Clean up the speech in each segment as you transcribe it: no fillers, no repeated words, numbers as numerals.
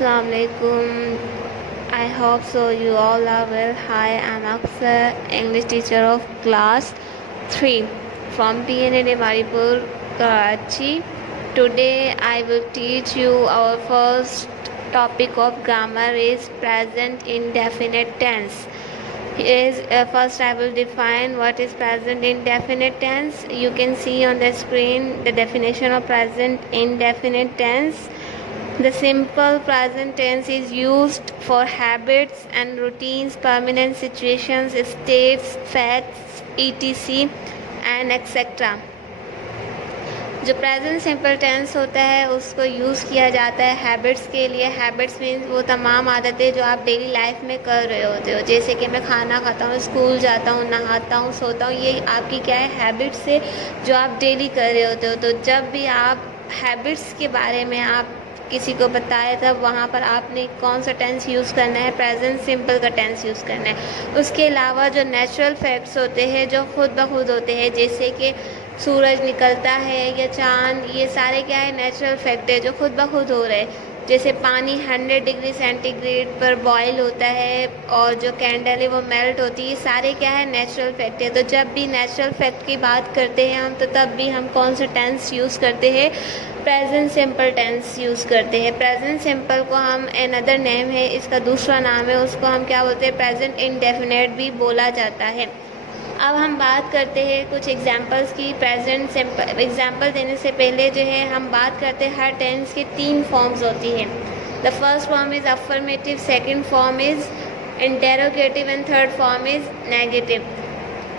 Assalamu alaikum. I hope so you all are well. Hi, I'm Aksar, English teacher of class 3 from PNA Maripur, Karachi. Today I will teach you our first topic of grammar is present indefinite tense. First I will define what is present indefinite tense. You can see on the screen the definition of present indefinite tense. The simple present tense is used for habits and routines, permanent situations, states, facts, etc. and etc. जो present simple tense होता है उसको use किया जाता है habits के लिए. Habits means वो तमाम आदतें जो आप डेली लाइफ में कर रहे होते हो, जैसे कि मैं खाना खाता हूँ, स्कूल जाता हूँ, नहाता हूँ, सोता हूँ, ये आपकी क्या है, हैबिट्स से जो आप डेली कर रहे होते हो. तो जब भी आप हैबिट्स के बारे में आप किसी को बताए तब वहाँ पर आपने कौन सा टेंस यूज़ करना है, प्रेजेंट सिंपल का टेंस यूज़ करना है. उसके अलावा जो नेचुरल फैक्ट्स होते हैं जो खुद ब खुद होते हैं, जैसे कि सूरज निकलता है या चांद, ये सारे क्या है, नेचुरल फैक्ट है जो खुद ब खुद हो रहे हैं. जैसे पानी 100 डिग्री सेंटीग्रेड पर बॉयल होता है और जो कैंडल है वो मेल्ट होती है, ये सारे क्या है, नेचुरल फैक्ट है. तो जब भी नेचुरल फैक्ट की बात करते हैं हम, तो तब भी हम कौन सा टेंस यूज़ करते हैं, प्रेजेंट सिंपल टेंस यूज़ करते हैं. प्रेजेंट सिंपल को हम अनदर नेम है, इसका दूसरा नाम है, उसको हम क्या बोलते हैं, प्रेजेंट इंडेफिनिट भी बोला जाता है. अब हम बात करते हैं कुछ एग्जांपल्स की. प्रेजेंट सिंपल एग्जांपल देने से पहले जो है हम बात करते हैं हर टेंस के 3 फॉर्म्स होती हैं. The first form is affirmative, second form is interrogative and third form is negative.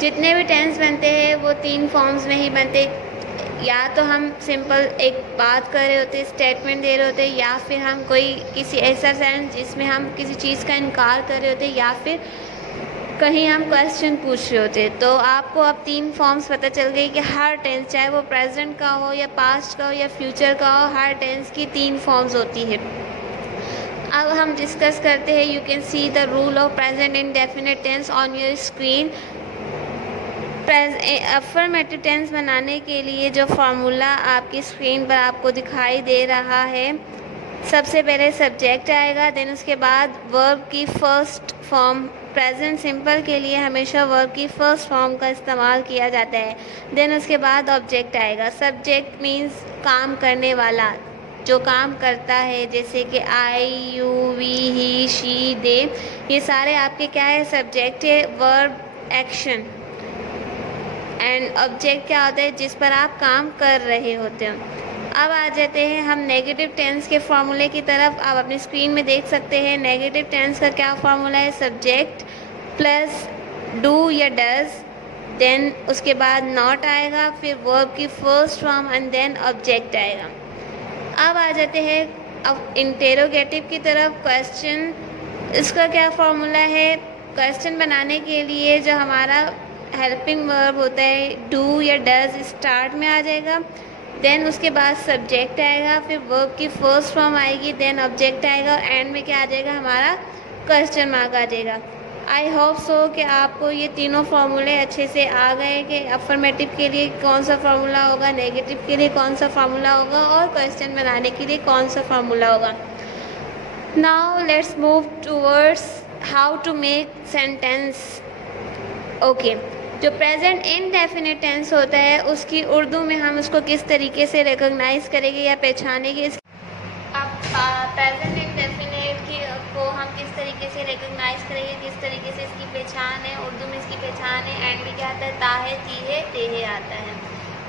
जितने भी टेंस बनते हैं वो 3 फॉर्म्स में ही बनते. या तो हम सिंपल एक बात कर रहे होते, स्टेटमेंट दे रहे होते, या फिर हम कोई किसी ऐसा सेंस जिसमें हम किसी चीज़ का इनकार कर रहे होते, या फिर कहीं हम क्वेश्चन पूछ रहे होते. तो आपको अब 3 फॉर्म्स पता चल गई कि हर टेंस, चाहे वो प्रेजेंट का हो या पास्ट का हो या फ्यूचर का हो, हर टेंस की 3 फॉर्म्स होती है. अब हम डिस्कस करते हैं. You can see the rule of present indefinite tense on your screen. Affirmative tense बनाने के लिए जो फार्मूला आपकी स्क्रीन पर आपको दिखाई दे रहा है, सबसे पहले सब्जेक्ट आएगा, देन उसके बाद वर्ब की फर्स्ट फॉर्म. प्रेजेंट सिंपल के लिए हमेशा वर्ब की फर्स्ट फॉर्म का इस्तेमाल किया जाता है. देन उसके बाद ऑब्जेक्ट आएगा. सब्जेक्ट मीन्स काम करने वाला, जो काम करता है, जैसे कि आई, यू, वी, ही, शी, दे, ये सारे आपके क्या है, सब्जेक्ट है. वर्ब एक्शन एंड ऑब्जेक्ट क्या होता है, जिस पर आप काम कर रहे होते हो. अब आ जाते हैं हम नेगेटिव टेंस के फार्मूले की तरफ. आप अपनी स्क्रीन में देख सकते हैं नेगेटिव टेंस का क्या फार्मूला है. सब्जेक्ट प्लस डू या डज, देन उसके बाद नॉट आएगा, फिर वर्ब की first form and then object आएगा. अब आ जाते हैं अब इंटेरोगेटिव की तरफ. क्वेश्चन, इसका क्या फार्मूला है. क्वेश्चन बनाने के लिए जो हमारा हेल्पिंग वर्ब होता है डू या डज स्टार्ट में आ जाएगा, देन उसके बाद सब्जेक्ट आएगा, फिर वर्ब की फर्स्ट फॉर्म आएगी, देन ऑब्जेक्ट आएगा, और एंड में क्या आ जाएगा, हमारा क्वेश्चन मार्क आ जाएगा. आई होप सो कि आपको ये तीनों फार्मूले अच्छे से आ गए कि अफर्मेटिव के लिए कौन सा फार्मूला होगा, नेगेटिव के लिए कौन सा फार्मूला होगा, और क्वेश्चन बनाने के लिए कौन सा फार्मूला होगा. Now let's move towards how to make sentence. Okay, जो प्रेजेंट इनडेफिनिट टेंस होता है उसकी उर्दू में हम उसको किस तरीके से रिकॉग्नाइज करेंगे या पहचानेंगे. अब प्रेजेंट इनडेफिनिट को हम किस तरीके से रिकॉग्नाइज करेंगे, किस तरीके से इसकी पहचान है, उर्दू में इसकी पहचान है. एंड में क्या आता है, ताहे, तीहे, तेहे आता है.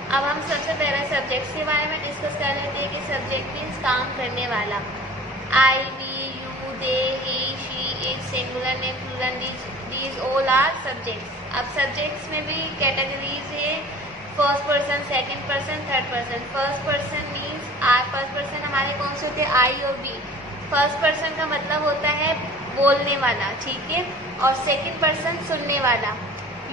अब हम सबसे पहले सब्जेक्ट्स के बारे में डिस्कस कर लेते हैं कि सब्जेक्ट मीन्स काम करने वाला. I, we, you, they, he, she, it, singular, name, plural, these all are subjects. अब सब्जेक्ट्स में भी कैटेगरीज है, first person, second person, third person. First person means first person हमारे कौन से होते हैं, आई और बी. फर्स्ट पर्सन का मतलब होता है बोलने वाला, ठीक है, और सेकंड पर्सन सुनने वाला,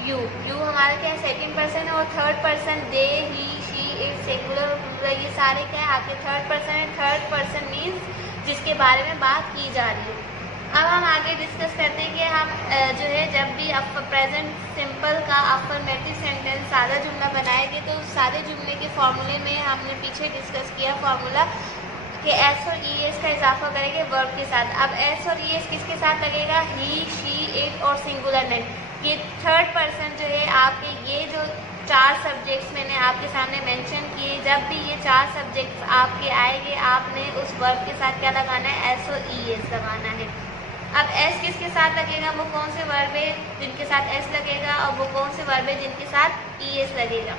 यू. यू हमारा क्या है, सेकंड पर्सन है. और third person they, he, she, it, singular, plural, ये सारे क्या है, आपके थर्ड पर्सन है. थर्ड पर्सन मीन्स जिसके बारे में बात की जा रही है. अब हम आगे डिस्कस करते हैं कि हम जो है जब भी प्रेजेंट सिंपल का अफर्मेटिव सेंटेंस सादा जुमला बनाएंगे तो सारे जुमले के फॉर्मूले में हमने पीछे डिस्कस किया फार्मूला कि एस और ई एस का इजाफा करेंगे वर्ब के साथ। अब एस और ई एस किसके साथ लगेगा? ही, शी, इट और सिंगुलर नेम। ये थर्ड पर्सन जो है आपके, ये जो 4 सब्जेक्ट्स मैंने आपके सामने मेंशन किए, जब भी ये 4 सब्जेक्ट्स आपके आएंगे आपने उस वर्ब के साथ क्या लगाना है? एस और ई एस लगाना है। अब एस किसके साथ लगेगा? वो कौन से वर्ब है जिनके साथ एस लगेगा, और वो कौन से वर्ब है जिनके साथ ई एस लगेगा।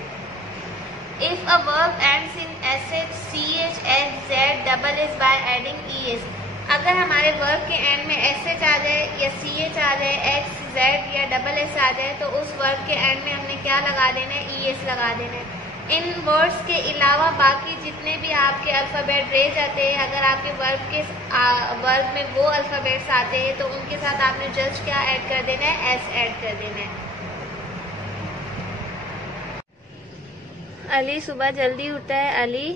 If a verb ends in sh, ch, s, z, double s by adding es, अगर हमारे वर्ब के एंड में sh आ जाए या ch आ जाए, x, z या डबल s आ जाए, तो उस वर्ब के एंड में हमने क्या लगा देना है? es लगा देना है। इन वर्ड्स के अलावा बाकी जितने भी आपके अल्फ़ाबेट रह जाते हैं, अगर आपके वर्ब में वो अल्फ़ाबेट्स आते हैं तो उनके साथ आपने जस्ट क्या ऐड कर देना है? एस ऐड कर देना है। अली सुबह जल्दी उठता है। अली,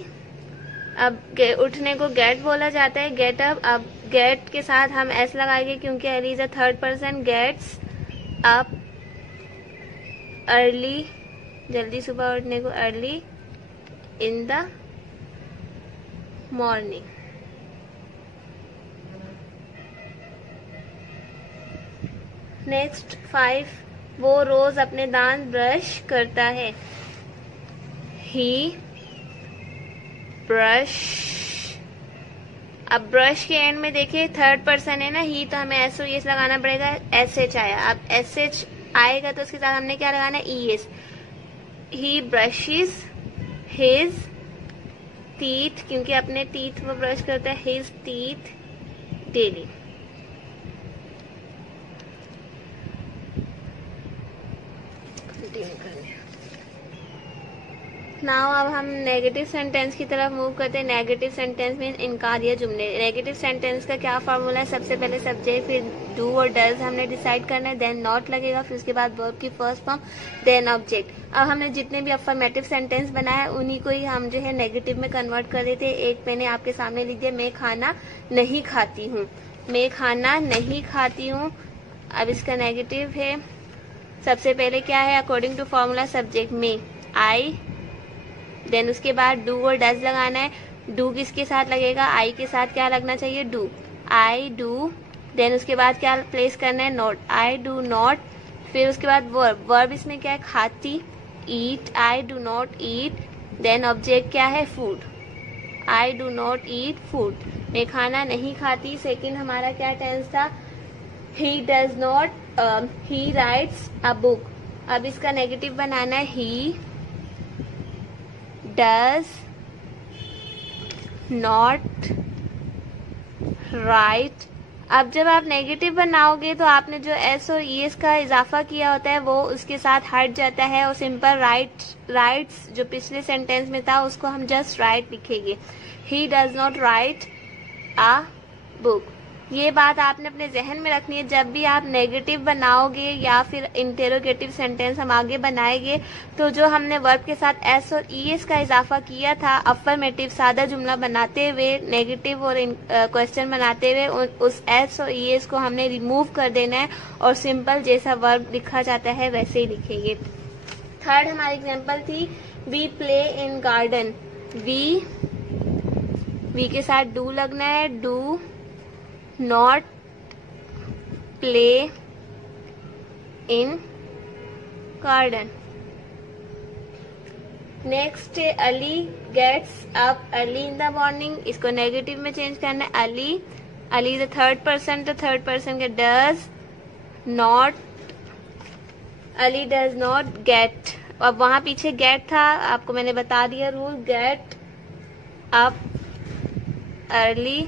अब उठने को गेट बोला जाता है, गेट अप। अब गेट के साथ हम एस लगाएंगे क्योंकि Ali is a third person. Gets up early, जल्दी सुबह उठने को, early in the morning. Next 5, वो रोज अपने दांत ब्रश करता है। He brush. अब ब्रश के एंड में देखिए थर्ड पर्सन है ना, ही, तो हमें एस ओ एस लगाना पड़ेगा। एस एच आया, अब एस एच आएगा तो उसके साथ हमने क्या लगाना है? E S. He brushes his teeth, क्योंकि अपने टीथ वो ब्रश करता है। His teeth daily. नाउ अब हम नेगेटिव सेंटेंस की तरफ मूव करते हैं। नेगेटिव सेंटेंस मीन इनकारिया जुमले। नेगेटिव सेंटेंस का क्या फॉर्मूला है? सबसे पहले सब्जेक्ट, फिर डू और डज हमने डिसाइड करना है, देन नॉट लगेगा, फिर उसके बाद वर्ब की फर्स्ट फॉर्म, देन ऑब्जेक्ट। अब हमने जितने भी अफर्मेटिव सेंटेंस बनाए उन्हीं को ही हम जो है नेगेटिव में कन्वर्ट कर देते हैं। एक मैंने आपके सामने लिख दिया, मैं खाना नहीं खाती हूँ। मैं खाना नहीं खाती हूँ। अब इसका नेगेटिव है, सबसे पहले क्या है? अकॉर्डिंग टू फॉर्मूला सब्जेक्ट में आई, देन उसके बाद डू और डज लगाना है। डू किसके साथ लगेगा? आई के साथ क्या लगना चाहिए? डू। आई डू, देन उसके बाद क्या प्लेस करना है? नॉट। आई डू नॉट, फिर उसके बाद वर्ब। वर्ब इसमें क्या है? खाती, eat. I do not eat, then object क्या है? Food. I do not eat food. मैं खाना नहीं खाती। सेकेंड हमारा क्या टेंस था? He does not, he writes a book. अब इसका नेगेटिव बनाना है, ही does not write। अब जब आप नेगेटिव बनाओगे तो आपने जो एस और ई एस का इजाफा किया होता है वो उसके साथ हट जाता है, और सिंपल राइट्स जो पिछले सेंटेंस में था उसको हम जस्ट राइट लिखेंगे। ही does not right a book. ये बात आपने अपने जहन में रखनी है। जब भी आप नेगेटिव बनाओगे या फिर इंटेरोगेटिव सेंटेंस हम आगे बनाएंगे तो जो हमने वर्ब के साथ एस और ई एस का इजाफा किया था अफर्मेटिव सादा जुमला बनाते हुए, नेगेटिव और क्वेश्चन बनाते हुए, उस एस और ई एस को हमने रिमूव कर देना है और सिंपल जैसा वर्ब लिखा जाता है वैसे ही लिखेंगे। थर्ड हमारी एग्जाम्पल थी, we play in garden. We के साथ डू लगना है। Do not play in garden. Next Ali gets up early in the morning. इसको नेगेटिव में चेंज करना है। Ali is the third person, तो थर्ड पर्सन के does not, Ali does not get. अब वहां पीछे गेट था, आपको मैंने बता दिया rule, get up early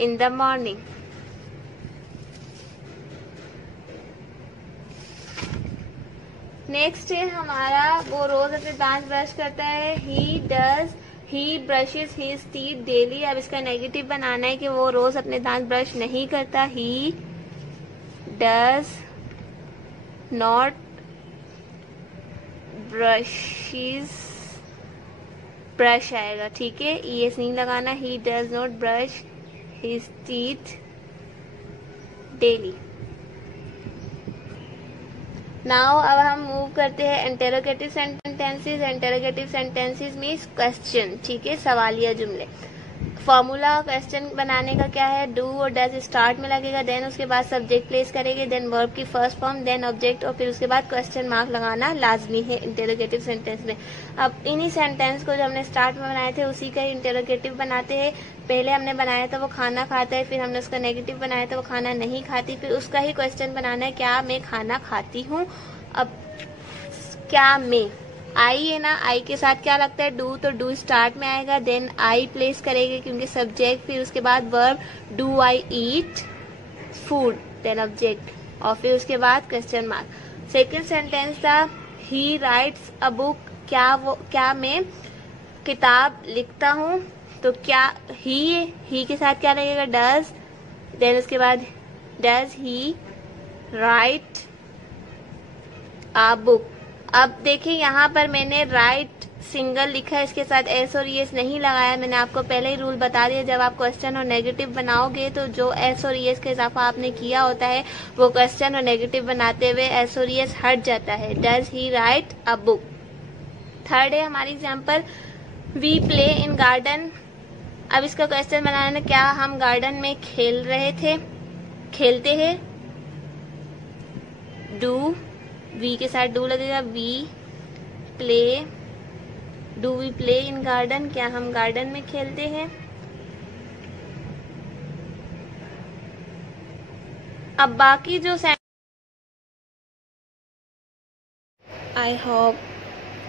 in the morning। Next है हमारा, वो रोज अपने दांत ब्रश करता है। ही ब्रशेस हिज टीथ डेली। अब इसका नेगेटिव बनाना है कि वो रोज अपने दांत ब्रश नहीं करता। ही डज नॉट ब्रश आएगा, ठीक है, ई एस नहीं लगाना। ही does not brush his teeth daily। Now अब हम मूव करते हैं interrogative sentences. Interrogative sentences means question, ठीक है, सवालिया जुमले। फॉर्मूला क्वेश्चन बनाने का क्या है, डू और डज स्टार्ट में लगेगा, देन उसके बाद सब्जेक्ट प्लेस करेंगे, देन वर्ब की फर्स्ट फॉर्म, देन ऑब्जेक्ट, और फिर उसके बाद क्वेश्चन मार्क लगाना लाजमी है इंटेरोगेटिव सेंटेंस में। अब इन्हीं सेंटेंस को जो हमने स्टार्ट में बनाए थे उसी का ही इंटेरोगेटिव बनाते हैं। पहले हमने बनाया था वो खाना खाता है, फिर हमने उसका नेगेटिव बनाया था वो खाना नहीं खाती, फिर उसका ही क्वेश्चन बनाना है क्या मैं खाना खाती हूँ। अब क्या मैं, आई है ना, आई के साथ क्या लगता है डू, तो डू स्टार्ट में आएगा, देन आई प्लेस करेंगे क्योंकि सब्जेक्ट, फिर उसके बाद verb, do I eat food, then object, और फिर उसके बाद क्वेश्चन मार्क। सेकंड सेंटेंस था ही राइट्स अ बुक, क्या मैं किताब लिखता हूँ, तो क्या ही के साथ क्या लगेगा डज, देन उसके बाद does he write a book. अब देखिए यहाँ पर मैंने राइट सिंगल लिखा है, इसके साथ एस और एस नहीं लगाया। मैंने आपको पहले ही रूल बता दिया, जब आप क्वेश्चन और नेगेटिव बनाओगे तो जो एस और एस का इजाफा आपने किया होता है वो क्वेश्चन और नेगेटिव बनाते हुए एस और एस हट जाता है। Does he write a book. Third है हमारी example, we play in garden. अब इसका क्वेश्चन बनाना, क्या हम गार्डन में खेल रहे थे, खेलते हैं, डू, वी के साथ डू लगेगा, we play, do we play in garden, क्या हम गार्डन में खेलते हैं। अब बाकी जो I hope,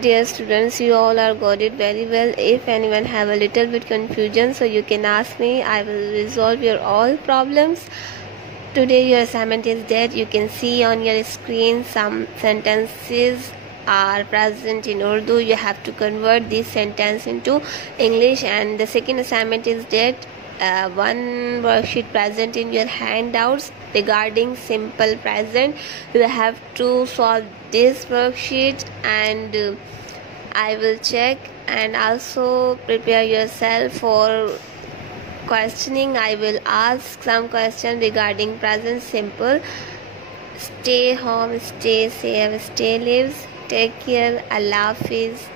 dear students, you all are got it very well. If anyone have a little bit confusion, so you can ask me. I will resolve your all problems. Today your assignment is that you can see on your screen some sentences are present in Urdu. You have to convert this sentence into English. And the second assignment is that one worksheet present in your handouts regarding simple present. You have to solve this worksheet, and I will check, and also prepare yourself for questioning. I will ask some question regarding present simple. Stay home, stay safe, stay lives. Take care. Allah Hafiz.